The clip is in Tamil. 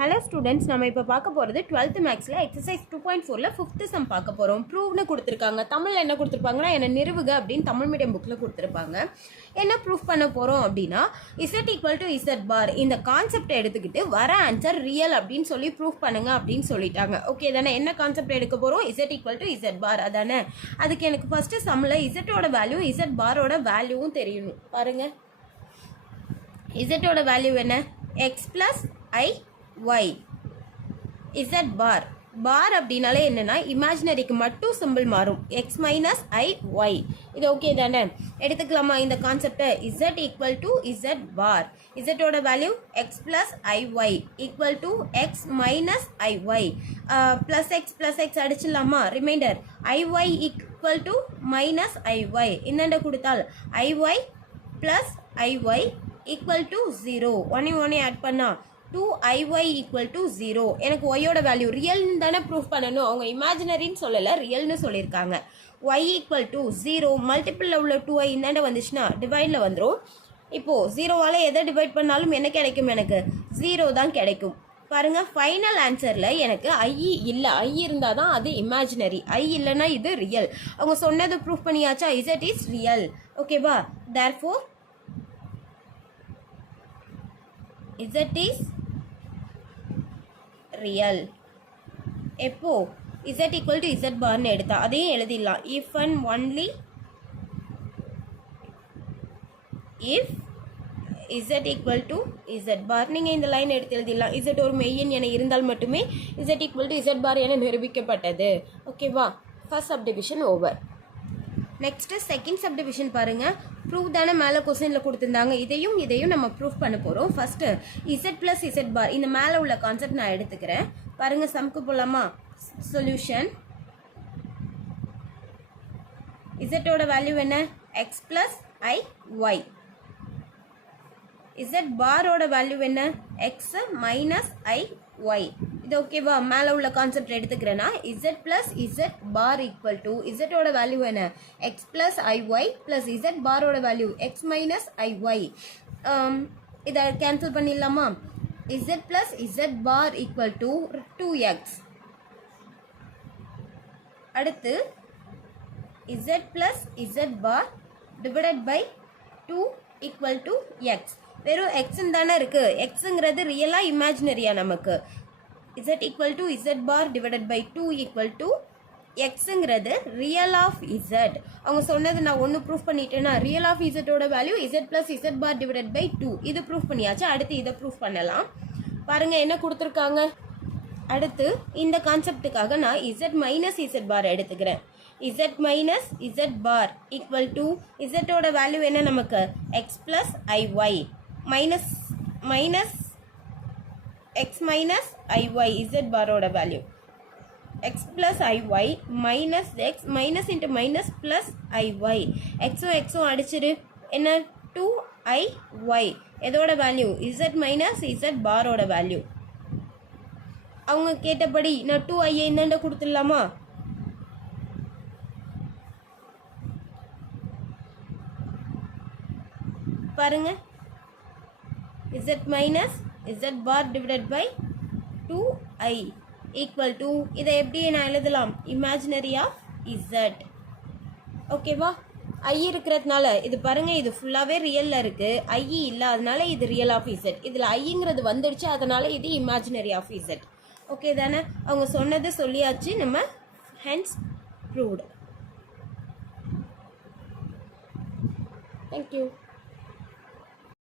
ஹலோ ஸ்டூடெண்ட்ஸ், நம்ம இப்போ பார்க்க போகிறது 12th மேக்ஸில் எக்ஸசைஸ் 2.4ல் 5th சம் பார்க்க போகிறோம். ப்ரூவ்னு கொடுத்துருக்காங்க. தமிழில் என்ன கொடுத்துருப்பாங்கன்னா என்ன நிறுவுக அப்படின்னு தமிழ் மீடியம் புக்கில் கொடுத்துருப்பாங்க. என்ன ப்ரூஃப் பண்ண போகிறோம் அப்படின்னா Z equal to z bar இந்த கான்செப்டை எடுத்துக்கிட்டு வர ஆன்சர் ரியல் அப்படின்னு சொல்லி ப்ரூஃப் பண்ணுங்க அப்படின்னு சொல்லிட்டாங்க. ஓகே தானே? என்ன கான்செப்ட் எடுக்க போகிறோம்? இசட் ஈக்குவல் டு இசட் பார் அதானே. அதுக்கு எனக்கு ஃபஸ்ட்டு சம்மில் இசட்டோட வேல்யூ இசட் பாரோட வேல்யூவும் தெரியணும். பாருங்கள், இசட்டோட வேல்யூ என்ன? X plus i y z bar. Bar அப்படின்னாலே என்னன்னா இமேஜினரிக்கு மட்டும் சிம்பிள் மாறும். X minus i y. இது ஓகே தானே? எடுத்துக்கலாமா இந்த கான்செப்டை? z equal to z bar. இசட்டோட value x plus i y equal to x minus i y. Plus x அடிச்சிடலாமா? Reminder i y equal to minus i y. என்னென்ன கொடுத்தால் i y plus i y equal to 0. ஒன்னே ஆட் பண்ணா 2iy ஈக்குவல் டு 0. எனக்கு ஒய்யோட வேல்யூ ரியல்னு தானே ப்ரூஃப் பண்ணணும். அவங்க இமேஜினரின்னு சொல்லலை, ரியல்னு சொல்லியிருக்காங்க. ஒய் ஈக்குவல் டு 0 மல்டிபிளில் உள்ள 2i இந்தாண்ட வந்துச்சுன்னா டிவைடில் வந்துடும். இப்போது 0வால் எதை டிவைட் பண்ணாலும் என்ன கிடைக்கும்? எனக்கு 0 தான் கிடைக்கும். பாருங்கள், ஃபைனல் ஆன்சரில் எனக்கு ஐ இல்லை. ஐ இருந்தால் தான் அது இமேஜினரி, ஐ இல்லைன்னா இது ரியல். அவங்க சொன்னது ப்ரூஃப் பண்ணியாச்சா? Z is real. ஓகேவா? Therefore z is real. எப்போ z ஈக்குவல் டு இசட் பார்னு எடுத்தா அதையும் எழுதிடலாம். If and only if z equal to z bar. நீங்கள் இந்த லைன் எடுத்து எழுதிடலாம். z ஒரு மெய்யன் என இருந்தால் மட்டுமே z equal to z bar என நிரூபிக்கப்பட்டது. ஓகேவா? First subdivision over. Next second subdivision பாருங்கள். ப்ரூவ் தானே மேலே கொஸ்டினில் கொடுத்துருந்தாங்க. இதையும் நம்ம ப்ரூஃப் பண்ண போகிறோம். First z plus z bar இந்த மேலே உள்ள கான்செப்ட் நான் எடுத்துக்கிறேன். பாருங்கள், சம்க்கு போகலாமா? சொல்யூஷன். இசட்டோட வேல்யூ என்ன? X plus i y. Z பாரோட வேல்யூ என்ன? X minus i y. இது ஓகேவா? மேலே உள்ள கான்செப்ட் எடுத்துக்கிறேன்னா z plus z bar equal to இசட்டோட வேல்யூ என்ன? X plus i y plus z பாரோட value x minus i y. இதை கேன்சல் பண்ணிடலாமா? Z plus z bar equal to 2x. அடுத்து z plus z bar divided by 2 equal to x. வெறும் எக்ஸ்ன்னு தானே இருக்குது. எக்ஸுங்கிறது ரியலாக இமேஜினரியா நமக்கு? z equal to z bar divided by 2 equal to எக்ஸுங்கிறது ரியல் ஆஃப் இசட். அவங்க சொன்னது நான் ஒன்று ப்ரூஃப் பண்ணிட்டேன்னா ரியல் ஆஃப் இசட்டோட value z plus z bar divided by 2. இது ப்ரூஃப் பண்ணியாச்சு. அடுத்து இதை ப்ரூஃப் பண்ணலாம். பாருங்கள் என்ன கொடுத்துருக்காங்க. அடுத்து இந்த கான்செப்டுக்காக நான் இசட் மைனஸ் இசட் பார் எடுத்துக்கிறேன். Z minus z bar equal to இசட்டோட வேல்யூ என்ன நமக்கு? X plus i y minus x minus iy z பாரோட value x plus iy minus x minus into minus plus iy. xம் அடிச்சிரு. என்ன? 2iy. எதோட வேல்யூ? z minus z பாரோட வேல்யூ. அவங்க கேட்டபடி நான் 2i என்னண்ட கொடுத்துடலாமா? பாருங்க, z minus z bar divided by 2i equal to இதை எப்படி நான் எழுதலாம்? Imaginary of z. ஓகேவா? ஐ இருக்கிறதுனால இது பாருங்கள், இது ஃபுல்லாகவே ரியலில் இருக்குது. ஐ இல்லை, அதனால இது ரியல் ஆஃப் z. இதில் ஐங்கிறது வந்துடுச்சு, அதனால இது இமேஜினரி ஆஃப் z. ஓகே தானே? அவங்க சொன்னது சொல்லியாச்சு. நம்ம ஹென்ஸ் ப்ரூவ்டு. தேங்க்யூ.